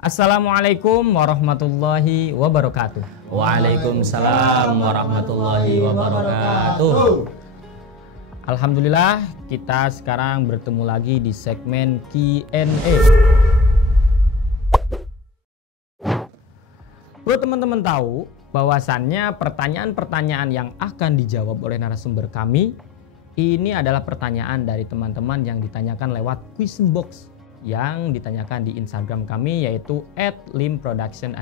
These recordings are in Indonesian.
Assalamualaikum warahmatullahi wabarakatuh. Waalaikumsalam warahmatullahi wabarakatuh. Alhamdulillah, kita sekarang bertemu lagi di segmen Q&A. Perlu teman-teman tahu bahwasannya pertanyaan-pertanyaan yang akan dijawab oleh narasumber kami ini adalah pertanyaan dari teman-teman yang ditanyakan lewat question box yang ditanyakan di Instagram kami, yaitu @limproduction_.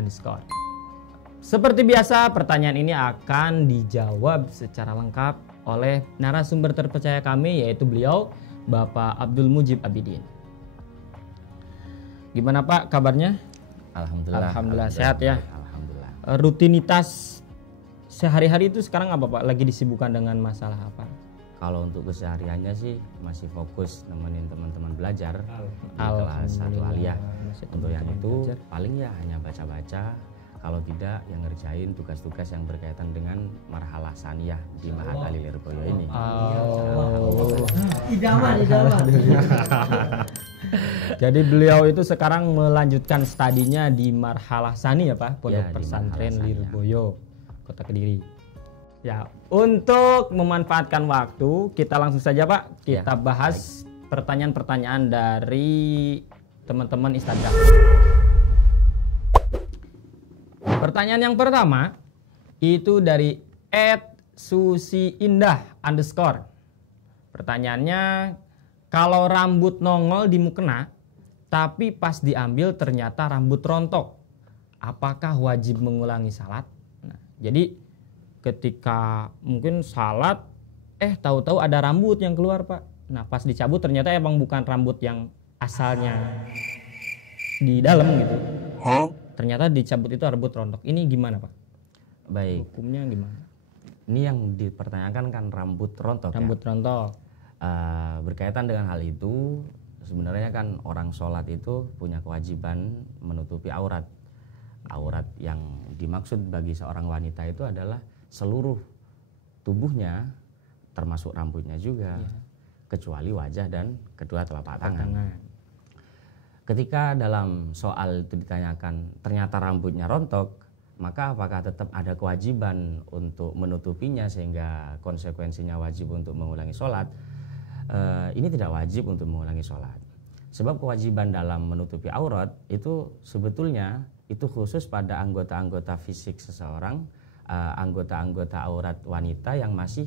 Seperti biasa, pertanyaan ini akan dijawab secara lengkap oleh narasumber terpercaya kami, yaitu beliau Bapak Abdul Mujib Abidin. Gimana Pak kabarnya? Alhamdulillah sehat ya. Alhamdulillah. Rutinitas sehari-hari itu sekarang apa Pak? Lagi disibukkan dengan masalah apa? Kalau untuk kesehariannya sih masih fokus nemenin teman-teman belajar di kelas 1 aliyah. Untuk yang itu belajar, paling ya hanya baca-baca. Kalau tidak yang ngerjain tugas-tugas yang berkaitan dengan marhalah saniyah di Ma'had Ali Lirboyo ini. Idaman. Jadi beliau itu sekarang melanjutkan studinya di marhalah sani ya Pak, Pondok Ya, Pesantren Lirboyo, Kota Kediri. Ya, untuk memanfaatkan waktu, kita langsung saja Pak, kita bahas pertanyaan-pertanyaan dari teman-teman Instagram. Pertanyaan yang pertama itu dari @susiindah_. Pertanyaannya, kalau rambut nongol di mukena tapi pas diambil ternyata rambut rontok, apakah wajib mengulangi salat? Nah, jadi ketika mungkin salat tahu-tahu ada rambut yang keluar Pak. Nah, pas dicabut ternyata emang bukan rambut yang asalnya di dalam gitu. Ternyata dicabut itu rambut rontok. Ini gimana Pak? Baik. Hukumnya gimana? Ini yang dipertanyakan kan rambut rontok. Rambut rontok. Berkaitan dengan hal itu, sebenarnya kan orang sholat itu punya kewajiban menutupi aurat. Aurat yang dimaksud bagi seorang wanita itu adalah seluruh tubuhnya, termasuk rambutnya juga, kecuali wajah dan kedua telapak tangan. Ketika dalam soal itu ditanyakan ternyata rambutnya rontok, maka apakah tetap ada kewajiban untuk menutupinya sehingga konsekuensinya wajib untuk mengulangi sholat? Ini tidak wajib untuk mengulangi sholat. Sebab kewajiban dalam menutupi aurat itu sebetulnya itu khusus pada anggota-anggota fisik seseorang, anggota-anggota aurat wanita yang masih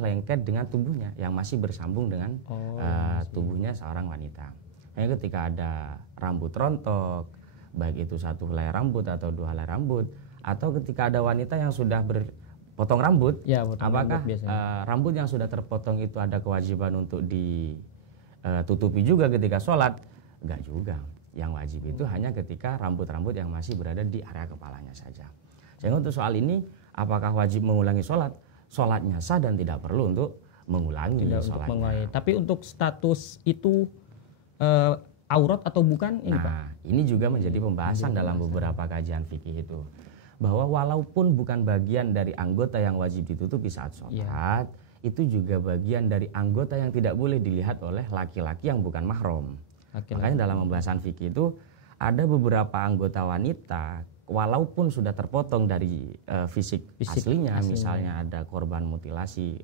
lengket dengan tubuhnya, yang masih bersambung dengan tubuhnya seorang wanita. Hanya ketika ada rambut rontok, baik itu satu helai rambut atau dua helai rambut, atau ketika ada wanita yang sudah berpotong rambut, apakah rambut yang sudah terpotong itu ada kewajiban untuk ditutupi juga ketika sholat? Enggak juga. Yang wajib itu hanya ketika rambut-rambut yang masih berada di area kepalanya saja. Sehingga untuk soal ini, apakah wajib mengulangi sholat? Sholatnya sah dan tidak perlu untuk mengulangi sholatnya. Tapi untuk status itu aurat atau bukan ini Pak? Ini juga menjadi pembahasan dalam beberapa kajian fikih itu, bahwa walaupun bukan bagian dari anggota yang wajib ditutupi saat sholat, itu juga bagian dari anggota yang tidak boleh dilihat oleh laki-laki yang bukan mahram. Makanya dalam pembahasan fikih itu ada beberapa anggota wanita walaupun sudah terpotong dari fisik aslinya, misalnya ada korban mutilasi,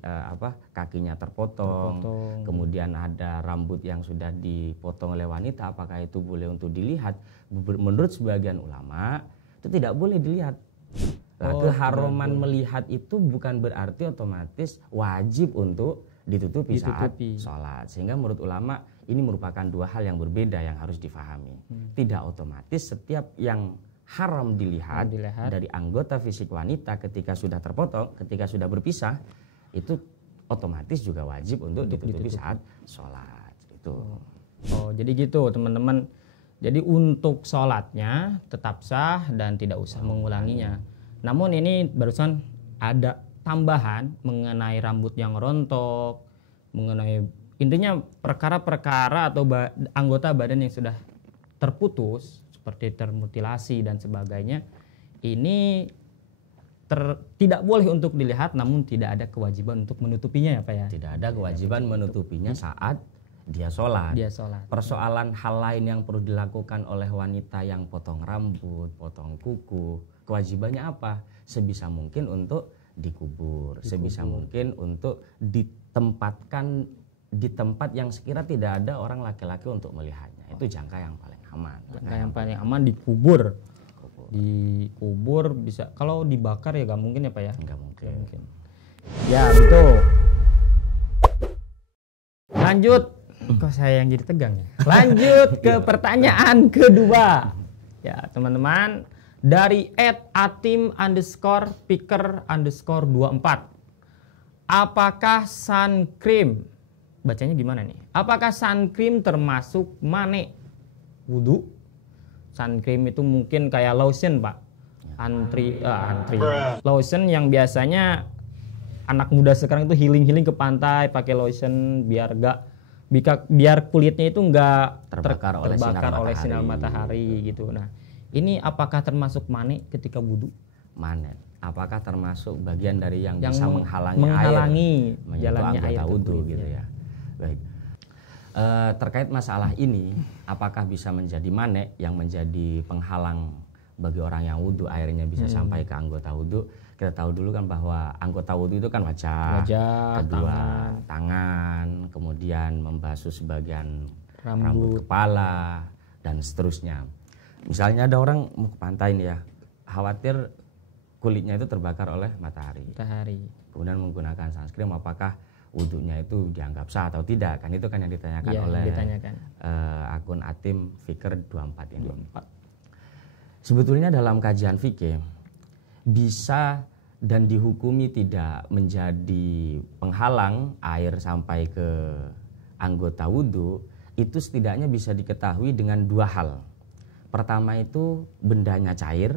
kakinya terpotong, kemudian ada rambut yang sudah dipotong oleh wanita, apakah itu boleh untuk dilihat? Menurut sebagian ulama itu tidak boleh dilihat. Keharuman melihat itu bukan berarti otomatis wajib untuk ditutupi saat sholat. Sehingga menurut ulama ini merupakan dua hal yang berbeda yang harus difahami. Tidak otomatis setiap yang haram dilihat dari anggota fisik wanita ketika sudah terpotong, ketika sudah berpisah, itu otomatis juga wajib untuk ditutupi saat sholat. Jadi gitu teman-teman. Jadi untuk sholatnya tetap sah dan tidak usah mengulanginya. Namun ini barusan ada tambahan mengenai rambut yang rontok, mengenai intinya perkara-perkara atau anggota badan yang sudah terputus seperti termutilasi dan sebagainya. Ini tidak boleh untuk dilihat, namun tidak ada kewajiban untuk menutupinya ya Pak ya? Tidak ada kewajiban menutupinya saat dia sholat. Dia sholat. Persoalan hal lain yang perlu dilakukan oleh wanita yang potong rambut, potong kuku, kewajibannya apa? Sebisa mungkin untuk dikubur, sebisa mungkin untuk ditempatkan di tempat yang sekira tidak ada orang laki-laki untuk melihatnya. Itu jangka yang paling aman. Jangka yang paling aman dikubur. Dikubur bisa, kalau dibakar ya gak mungkin ya Pak ya? Nggak mungkin. Ya betul. Lanjut, kok saya yang jadi tegang ya? Lanjut ke pertanyaan kedua. Ya teman-teman, dari @atim_picker_24. Apakah sun cream, bacanya gimana nih? Apakah sun cream termasuk mane wudu? Sun cream itu mungkin kayak lotion Pak. Antri. Lotion yang biasanya anak muda sekarang itu healing ke pantai pakai lotion biar kulitnya itu nggak terbakar oleh sinar matahari gitu. Nah, ini apakah termasuk mane ketika wudu? Mane. Apakah termasuk bagian dari yang bisa menghalangi air jalannya air wudu gitu ya. Baik. Terkait masalah ini, apakah bisa menjadi mane yang menjadi penghalang bagi orang yang wudu airnya bisa sampai ke anggota wudu? Kita tahu dulu kan bahwa anggota wudu itu kan wajah, kedua tangan, kemudian membasuh sebagian rambut kepala dan seterusnya. Misalnya ada orang mau ke pantai nih ya, khawatir kulitnya itu terbakar oleh matahari. Kemudian menggunakan sunscreen, apakah wudunya itu dianggap sah atau tidak? Kan itu kan yang ditanyakan oleh akun Atim Fikir 24 ini. Sebetulnya dalam kajian fikih bisa dan dihukumi tidak menjadi penghalang air sampai ke anggota wudu, itu setidaknya bisa diketahui dengan dua hal. Pertama itu bendanya cair,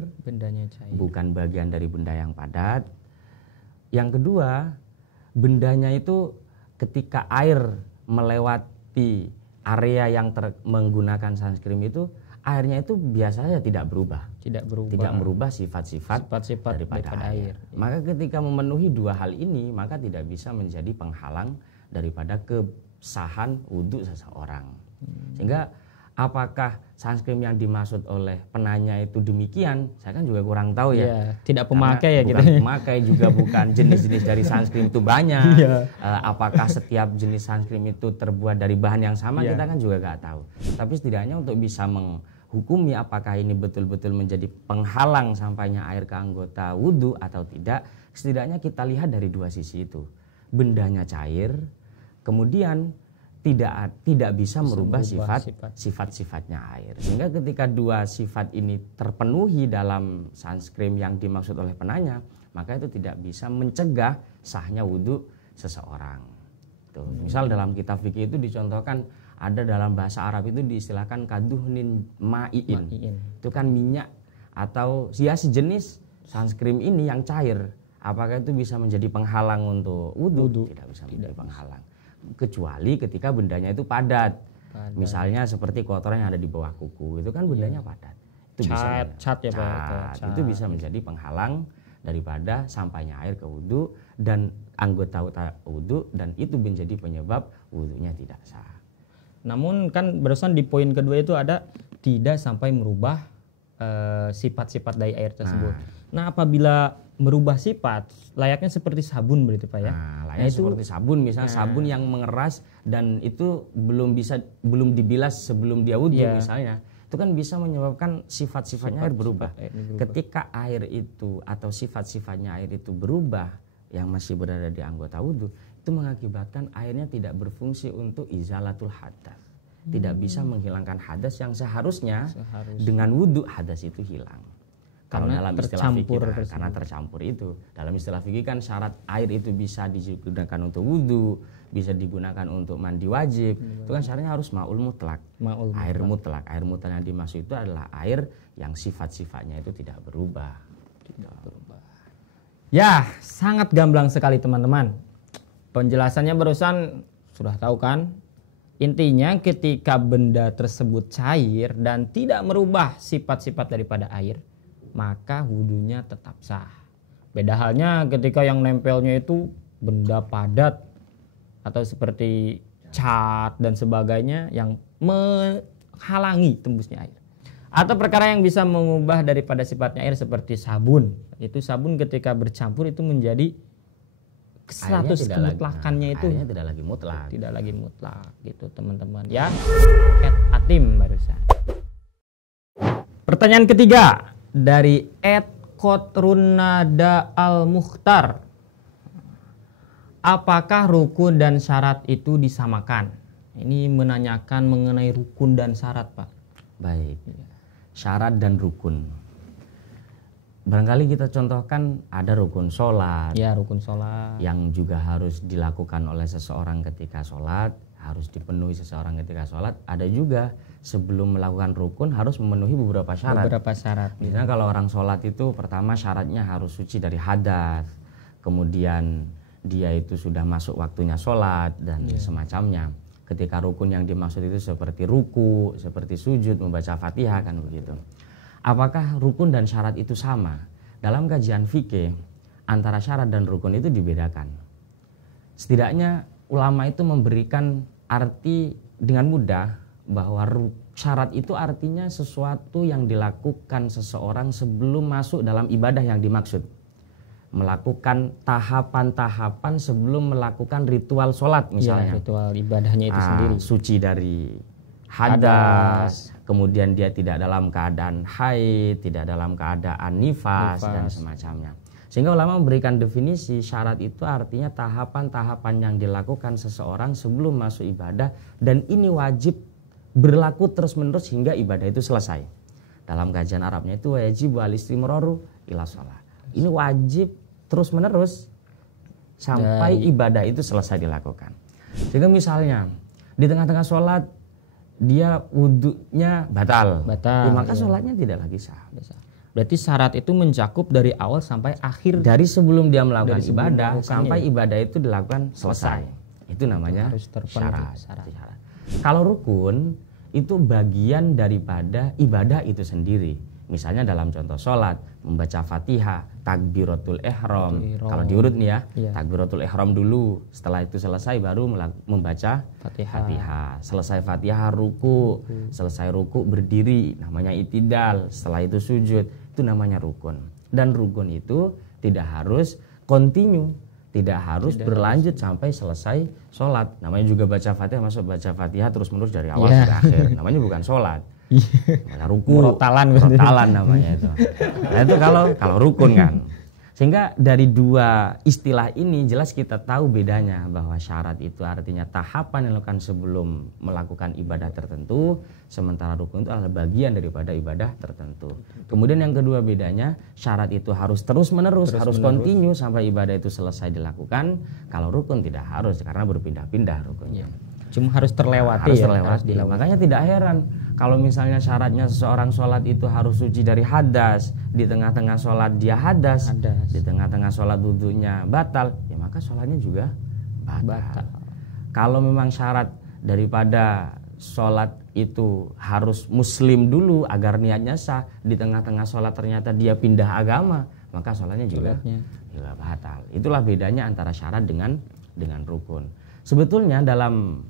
bukan bagian dari benda yang padat. Yang kedua, bendanya itu ketika air melewati area yang menggunakan sunscreen itu, airnya itu biasanya tidak merubah sifat-sifat daripada air. Maka ketika memenuhi dua hal ini, maka tidak bisa menjadi penghalang daripada kesahan wudhu seseorang. Sehingga apakah sunscreen yang dimaksud oleh penanya itu demikian, saya kan juga kurang tahu ya. Tidak pemakai ya bukan gitu. Pemakai juga bukan jenis-jenis dari sunscreen itu banyak. Apakah setiap jenis sunscreen itu terbuat dari bahan yang sama, kita kan juga nggak tahu. Tapi setidaknya untuk bisa menghukumi apakah ini betul-betul menjadi penghalang sampainya air ke anggota wudhu atau tidak, setidaknya kita lihat dari dua sisi itu. Bendanya cair, kemudian tidak bisa merubah sifat-sifatnya air. Sehingga ketika dua sifat ini terpenuhi dalam sunscreen yang dimaksud oleh penanya, maka itu tidak bisa mencegah sahnya wudhu seseorang. Tuh. Misal dalam kitab fikih itu dicontohkan, ada dalam bahasa Arab itu diistilahkan kaduhnin ma'iin. Itu kan minyak atau sejenis sunscreen ini yang cair. Apakah itu bisa menjadi penghalang untuk wudhu? Tidak bisa menjadi penghalang. Kecuali ketika bendanya itu padat. Misalnya seperti kotoran yang ada di bawah kuku, itu kan bendanya padat. Itu itu bisa menjadi penghalang daripada sampainya air ke wudhu dan anggota wudhu, dan itu menjadi penyebab wudhunya tidak sah. Namun kan barusan di poin kedua itu ada tidak sampai merubah sifat-sifat dari air tersebut. Nah, apabila merubah sifat, layaknya seperti sabun berarti Pak ya? Layaknya seperti sabun, misalnya sabun yang mengeras dan itu belum dibilas sebelum dia wudhu misalnya, itu kan bisa menyebabkan sifat-sifatnya air berubah. Ketika air itu atau sifat-sifatnya air itu berubah yang masih berada di anggota wudhu, itu mengakibatkan airnya tidak berfungsi untuk izalatul hadas. Tidak bisa menghilangkan hadas yang seharusnya dengan wudhu hadas itu hilang. Karena dalam istilah fikih, karena tercampur itu. Dalam istilah fikih kan syarat air itu bisa digunakan untuk wudhu, bisa digunakan untuk mandi wajib. Itu kan syaratnya harus ma'ul mutlak. Air mutlak. Air mutlak yang dimaksud itu adalah air yang sifat-sifatnya itu tidak berubah. Ya, sangat gamblang sekali teman-teman. Penjelasannya barusan sudah tahu kan? Intinya ketika benda tersebut cair dan tidak merubah sifat-sifat daripada air, maka wudhunya tetap sah. Beda halnya ketika yang nempelnya itu benda padat atau seperti cat dan sebagainya yang menghalangi tembusnya air. Atau perkara yang bisa mengubah daripada sifatnya air seperti sabun. Itu sabun ketika bercampur itu menjadi 100 kemutlakannya itu airnya tidak lagi mutlak. Tidak lagi mutlak gitu teman-teman ya. Atim barusan. Pertanyaan ketiga dari Kotrunada Al-Mukhtar. Apakah rukun dan syarat itu disamakan? Ini menanyakan mengenai rukun dan syarat, Pak. Baik. Syarat dan rukun. Barangkali kita contohkan ada rukun sholat. Ya, rukun sholat. Yang juga harus dilakukan oleh seseorang ketika sholat, harus dipenuhi seseorang ketika sholat. Ada juga sebelum melakukan rukun harus memenuhi beberapa syarat. Beberapa syarat. Misalnya kalau orang sholat itu pertama syaratnya harus suci dari hadas. Kemudian dia itu sudah masuk waktunya sholat dan semacamnya. Ketika rukun yang dimaksud itu seperti ruku, seperti sujud, membaca Fatihah kan begitu. Apakah rukun dan syarat itu sama? Dalam kajian fikih antara syarat dan rukun itu dibedakan. Setidaknya ulama itu memberikan arti dengan mudah bahwa syarat itu artinya sesuatu yang dilakukan seseorang sebelum masuk dalam ibadah yang dimaksud. Melakukan tahapan-tahapan sebelum melakukan ritual sholat misalnya. Ya, ritual ibadahnya itu sendiri. Suci dari hadas, kemudian dia tidak dalam keadaan haid, tidak dalam keadaan nifas dan semacamnya. Sehingga ulama memberikan definisi syarat itu artinya tahapan-tahapan yang dilakukan seseorang sebelum masuk ibadah dan ini wajib berlaku terus-menerus hingga ibadah itu selesai. Dalam kajian Arabnya itu wajib wal-istimraru ila shalah. Ini wajib terus-menerus sampai ibadah itu selesai dilakukan. Sehingga misalnya di tengah-tengah sholat dia wudhunya batal, ya maka sholatnya tidak lagi sah. Berarti syarat itu mencakup dari awal sampai akhir. Dari sebelum dia melakukan ibadah sampai ibadah itu dilakukan selesai. Itu namanya syarat. Kalau rukun itu bagian daripada ibadah itu sendiri. Misalnya dalam contoh sholat, membaca Fatihah, takbiratul ihram. Kalau diurut nih ya, takbiratul ihram dulu. Setelah itu selesai baru membaca Fatihah. Selesai Fatihah ruku, selesai ruku berdiri, namanya itidal. Setelah itu sujud, itu namanya rukun. Dan rukun itu tidak harus continue, tidak harus berlanjut sampai selesai sholat. Namanya juga baca Fatihah, masuk baca Fatihah terus menerus dari awal sampai akhir. Namanya bukan sholat. Ruku, rotalan namanya itu. Nah itu kalau rukun kan. Sehingga dari dua istilah ini jelas kita tahu bedanya bahwa syarat itu artinya tahapan yang dilakukan sebelum melakukan ibadah tertentu, sementara rukun itu adalah bagian daripada ibadah tertentu. Kemudian yang kedua bedanya syarat itu harus terus-menerus, harus kontinu sampai ibadah itu selesai dilakukan. Kalau rukun tidak harus karena berpindah-pindah rukunnya. Cuma harus terlewati, harus dilewati. Makanya tidak heran kalau misalnya syaratnya seseorang sholat itu harus suci dari hadas, di tengah-tengah sholat dia hadas. Di tengah-tengah sholat wudhunya batal, ya maka sholatnya juga batal. Kalau memang syarat daripada sholat itu harus muslim dulu agar niatnya sah, di tengah-tengah sholat ternyata dia pindah agama, maka sholatnya juga batal. Itulah bedanya antara syarat dengan rukun. Sebetulnya dalam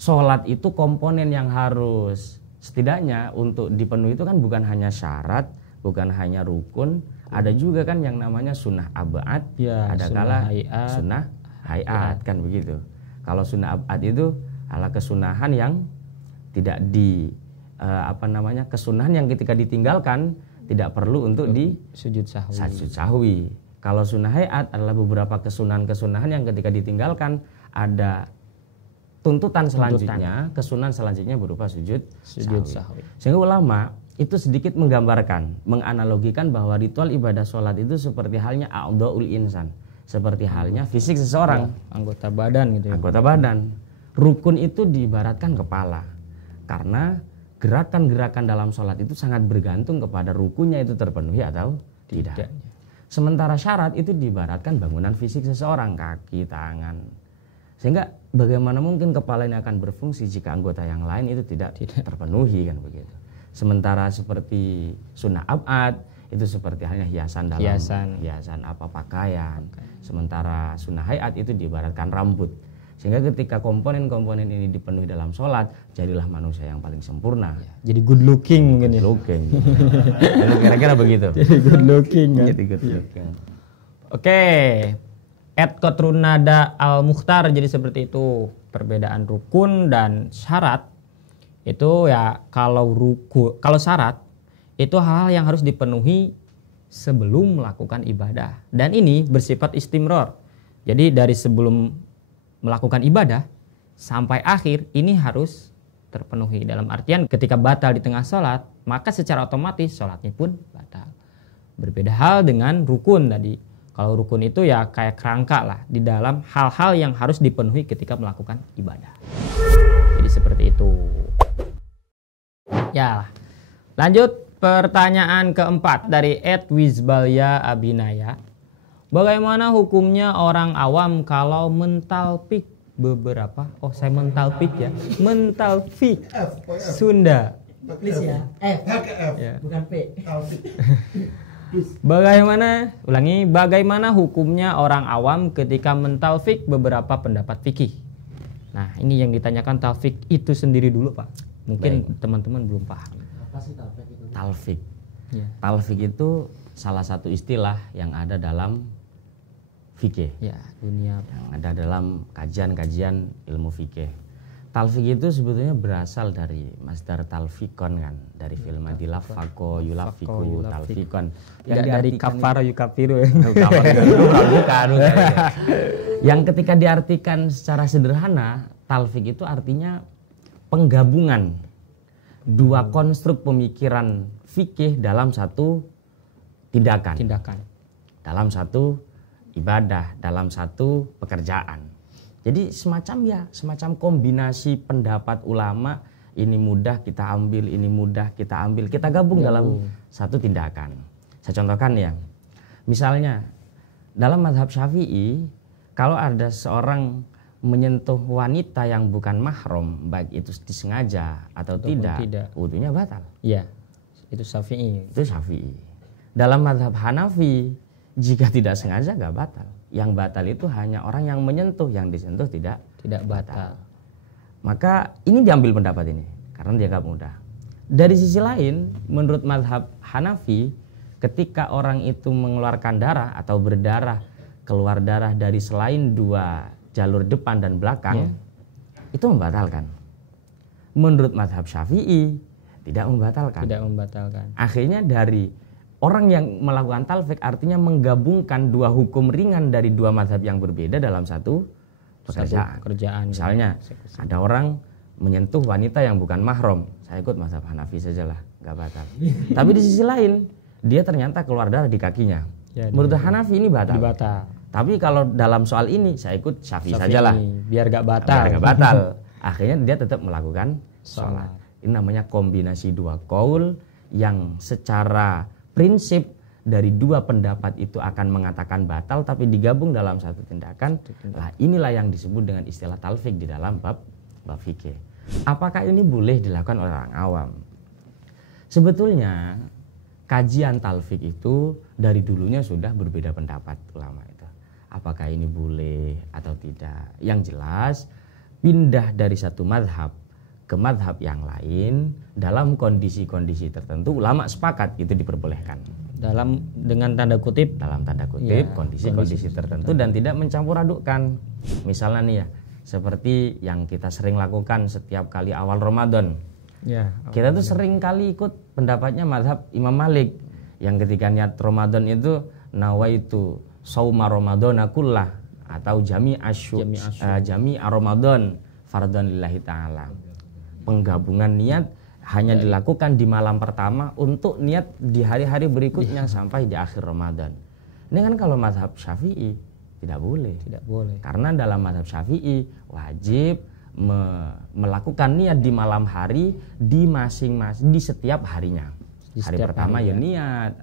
sholat itu komponen yang harus setidaknya untuk dipenuhi itu kan bukan hanya syarat, bukan hanya rukun, ada juga kan yang namanya sunnah abad, ada kala sunnah hayat kan begitu. Kalau sunnah abad itu adalah kesunahan yang tidak kesunahan yang ketika ditinggalkan tidak perlu untuk di sujud sahwi. Kalau sunnah hayat adalah beberapa kesunahan yang ketika ditinggalkan ada tuntutan selanjutnya, kesunahan selanjutnya berupa sujud sahwi. Sehingga ulama itu sedikit menggambarkan, menganalogikan bahwa ritual ibadah sholat itu seperti halnya a'dha'ul insan, seperti halnya fisik seseorang, anggota badan gitu ya. Anggota badan. Rukun itu diibaratkan kepala. Karena gerakan-gerakan dalam sholat itu sangat bergantung kepada rukunnya itu terpenuhi atau tidak. Sementara syarat itu diibaratkan bangunan fisik seseorang, kaki, tangan. Sehingga bagaimana mungkin kepala ini akan berfungsi jika anggota yang lain itu tidak terpenuhi kan begitu. Sementara seperti sunnah abad itu seperti halnya hiasan pakaian. Sementara sunnah hayat itu diibaratkan rambut. Sehingga ketika komponen-komponen ini dipenuhi dalam sholat, jadilah manusia yang paling sempurna. Jadi good looking mungkin ya. Looking. Kira-kira begitu. Jadi good looking kan. Jadi good looking. Oke. Kotrunada al-Mukhtar jadi seperti itu. Perbedaan rukun dan syarat itu ya kalau syarat itu hal-hal yang harus dipenuhi sebelum melakukan ibadah. Dan ini bersifat istimror. Jadi dari sebelum melakukan ibadah sampai akhir ini harus terpenuhi. Dalam artian ketika batal di tengah sholat, maka secara otomatis sholatnya pun batal. Berbeda hal dengan rukun tadi. Kalau rukun itu ya kayak kerangka lah di dalam hal-hal yang harus dipenuhi ketika melakukan ibadah. Jadi seperti itu. Ya, lanjut pertanyaan keempat dari @wizbalya abinaya. Bagaimana hukumnya orang awam kalau mentalpik beberapa? Oh, saya mentalpik ya. Mentalpik Sunda. Please ya. F. Ya. Bukan P. Bagaimana hukumnya orang awam ketika mentalfik beberapa pendapat fikih? Nah, ini yang ditanyakan talfik itu sendiri dulu, Pak. Mungkin teman-teman belum paham. Apa sih talfik itu? Talfik. Ya. Talfik itu salah satu istilah yang ada dalam fikih. Ya, dunia Yang ada dalam kajian-kajian ilmu fikih. Talfik itu sebetulnya berasal dari masdar talfikon kan, dari film Adilaf Fako Yulafiku Talfikon. Tidak dari kafaro yukafiru. Bukan. Yang ketika diartikan secara sederhana, talfik itu artinya penggabungan dua konstruk pemikiran fikih dalam satu tindakan. Dalam satu ibadah, dalam satu pekerjaan. Jadi semacam kombinasi pendapat ulama, ini mudah kita ambil, ini mudah kita ambil, kita gabung dalam satu tindakan. Saya contohkan ya, misalnya dalam mazhab Syafi'i, kalau ada seorang menyentuh wanita yang bukan mahram, baik itu disengaja atau tidak, wudunya batal. Iya, itu Syafi'i. Itu Syafi'i. Dalam mazhab Hanafi, jika tidak sengaja nggak batal. Yang batal itu hanya orang yang menyentuh, yang disentuh tidak batal. Maka ini diambil pendapat ini karena dianggap mudah. Dari sisi lain, menurut mazhab Hanafi, ketika orang itu mengeluarkan darah atau berdarah, keluar darah dari selain dua jalur depan dan belakang, itu membatalkan. Menurut mazhab Syafi'i tidak membatalkan. Akhirnya dari orang yang melakukan talfik artinya menggabungkan dua hukum ringan dari dua mazhab yang berbeda dalam satu pekerjaan. Misalnya ada orang menyentuh wanita yang bukan mahram, saya ikut mazhab Hanafi sajalah, nggak batal. Tapi di sisi lain dia ternyata keluar darah di kakinya. Menurut Hanafi ini batal. Tapi kalau dalam soal ini saya ikut Syafi'i sajalah, biar nggak batal. Akhirnya dia tetap melakukan sholat. Ini namanya kombinasi dua qaul yang secara prinsip dari dua pendapat itu akan mengatakan batal tapi digabung dalam satu tindakan. Lah inilah yang disebut dengan istilah talfik di dalam bab fikih. Apakah ini boleh dilakukan oleh orang awam? Sebetulnya kajian talfik itu dari dulunya sudah berbeda pendapat ulama itu. Apakah ini boleh atau tidak? Yang jelas pindah dari satu mazhab ke mazhab yang lain dalam kondisi-kondisi tertentu ulama sepakat itu diperbolehkan. Dengan tanda kutip kondisi-kondisi tertentu dan tidak mencampur adukkan. Misalnya nih ya, seperti yang kita sering lakukan setiap kali awal Ramadan. Kita tuh sering kali ikut pendapatnya mazhab Imam Malik yang ketika niat Ramadan itu nawaitu sauma Ramadana kullah atau jami'a Ramadan fardhan lillahi ta'ala. Penggabungan niat hanya dilakukan di malam pertama untuk niat di hari-hari berikutnya sampai di akhir Ramadan. Ini kan kalau mazhab Syafi'i tidak boleh. Karena dalam mazhab Syafi'i wajib melakukan niat di malam hari di masing-masing di setiap harinya. Hari pertama ya niat,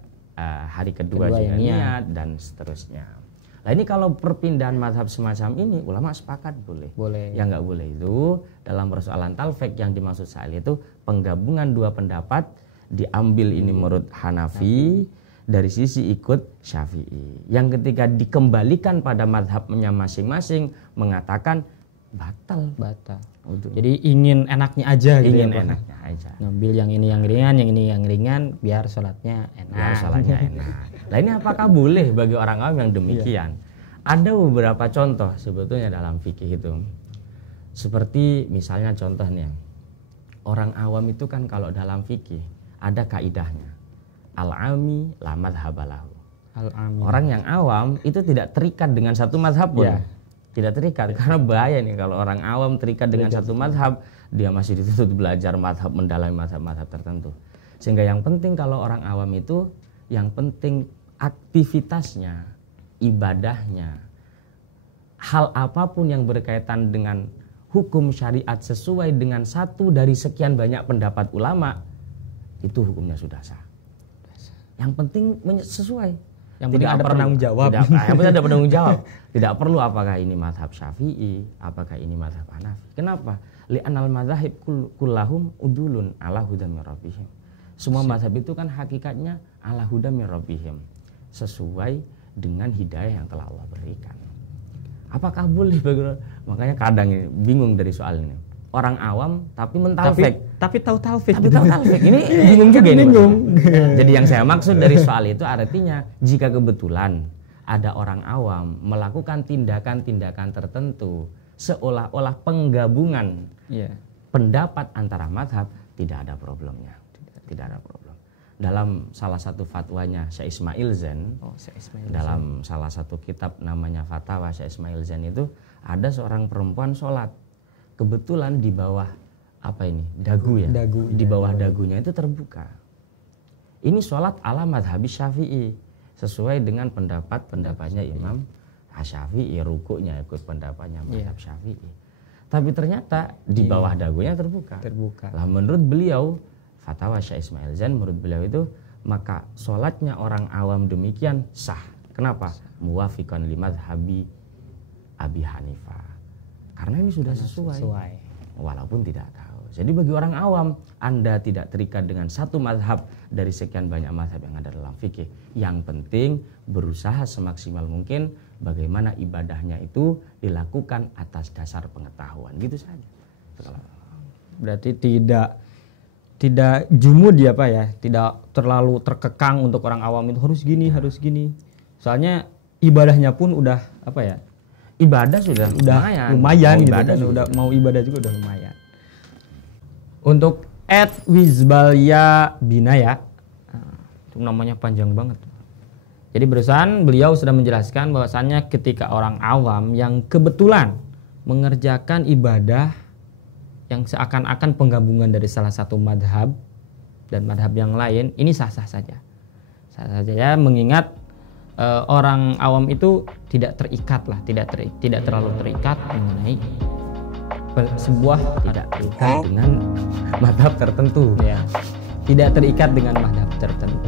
hari kedua juga niat dan seterusnya. Nah ini kalau perpindahan mazhab semacam ini ulama sepakat boleh. Yang nggak boleh itu dalam persoalan talfik yang dimaksud saat itu penggabungan dua pendapat diambil ini menurut Hanafi dari sisi ikut Syafi'i. Yang ketika dikembalikan pada mazhabnya masing-masing mengatakan batal. Wudu. Jadi ingin enaknya aja gitu Ingin ya, Pak? enaknya aja. Ngambil yang ini yang ringan, yang ini yang ringan, biar sholatnya enak. Biar sholatnya enak. Nah ini apakah boleh bagi orang awam yang demikian? Ada beberapa contoh sebetulnya dalam fikih itu. Seperti misalnya contohnya, orang awam itu kan kalau dalam fikih ada kaidahnya. Al-ami la madhabalahu. Al-amin. Orang yang awam itu tidak terikat dengan satu mazhab pun. Ya. Tidak terikat, karena bahaya nih kalau orang awam terikat dengan satu mazhab, dia masih dituntut belajar mazhab, mendalami mazhab-mazhab tertentu. Sehingga yang penting kalau orang awam itu, yang penting aktivitasnya, ibadahnya, hal apapun yang berkaitan dengan hukum syariat sesuai dengan satu dari sekian banyak pendapat ulama, itu hukumnya sudah sah. Yang penting sesuai. Yang penting ada penanggung jawab. Yang penting ada penanggung jawab. Tidak perlu apakah ini mazhab Syafi'i, apakah ini mazhab Hanafi. Kenapa? Li'anal madzahib kullahum udulun ala hudam min rabbihim. Semua mazhab itu kan hakikatnya ala hudam min rabbihim. Sesuai dengan hidayah yang telah Allah berikan. Apakah boleh bagi? Makanya kadang bingung dari soal ini. Orang awam tapi mentalfek. Tapi tahu taufik. Tapi tahu talfik. Ini bingung juga ini. Bingung. Jadi yang saya maksud dari soal itu artinya jika kebetulan ada orang awam melakukan tindakan-tindakan tertentu seolah-olah penggabungan pendapat antara mazhab, tidak ada problemnya. Tidak ada problem. Dalam salah satu fatwanya Syekh Ismail Zain, dalam salah satu kitab namanya Fatawa Syekh Ismail Zain itu ada seorang perempuan sholat. Kebetulan di bawah dagu ya, di bawah dagunya itu terbuka. Ini sholat ala madhabi Syafi'i, sesuai dengan pendapatnya Imam Syafi'i, rukuknya ikut pendapatnya madhab Syafi'i. Tapi ternyata di bawah dagunya terbuka. Lah menurut beliau, Fatwa Syekh Ismail Zain, menurut beliau itu maka sholatnya orang awam demikian sah. Kenapa? Muwafiqan li madhabi Abi Hanifah. Karena ini sudah sesuai. Walaupun tidak tahu. Jadi bagi orang awam, Anda tidak terikat dengan satu mazhab dari sekian banyak mazhab yang ada dalam fikih. Yang penting berusaha semaksimal mungkin bagaimana ibadahnya itu dilakukan atas dasar pengetahuan. Gitu saja. Berarti tidak jumud ya Pak ya, tidak terlalu terkekang untuk orang awam itu harus gini, harus gini. Soalnya ibadahnya pun udah Ibadah sudah lumayan gitu ibadah kan, udah mau ibadah juga udah lumayan. Untuk @wizbalya binaya, itu namanya panjang banget. Jadi barusan beliau sudah menjelaskan bahwasannya ketika orang awam yang kebetulan mengerjakan ibadah yang seakan-akan penggabungan dari salah satu madhab dan madhab yang lain, ini sah-sah saja. Sah-sah saja mengingat orang awam itu tidak terikat lah, tidak terlalu terikat mengenai sebuah tidak terikat dengan madhab tertentu. Ya, tidak terikat dengan madhab tertentu.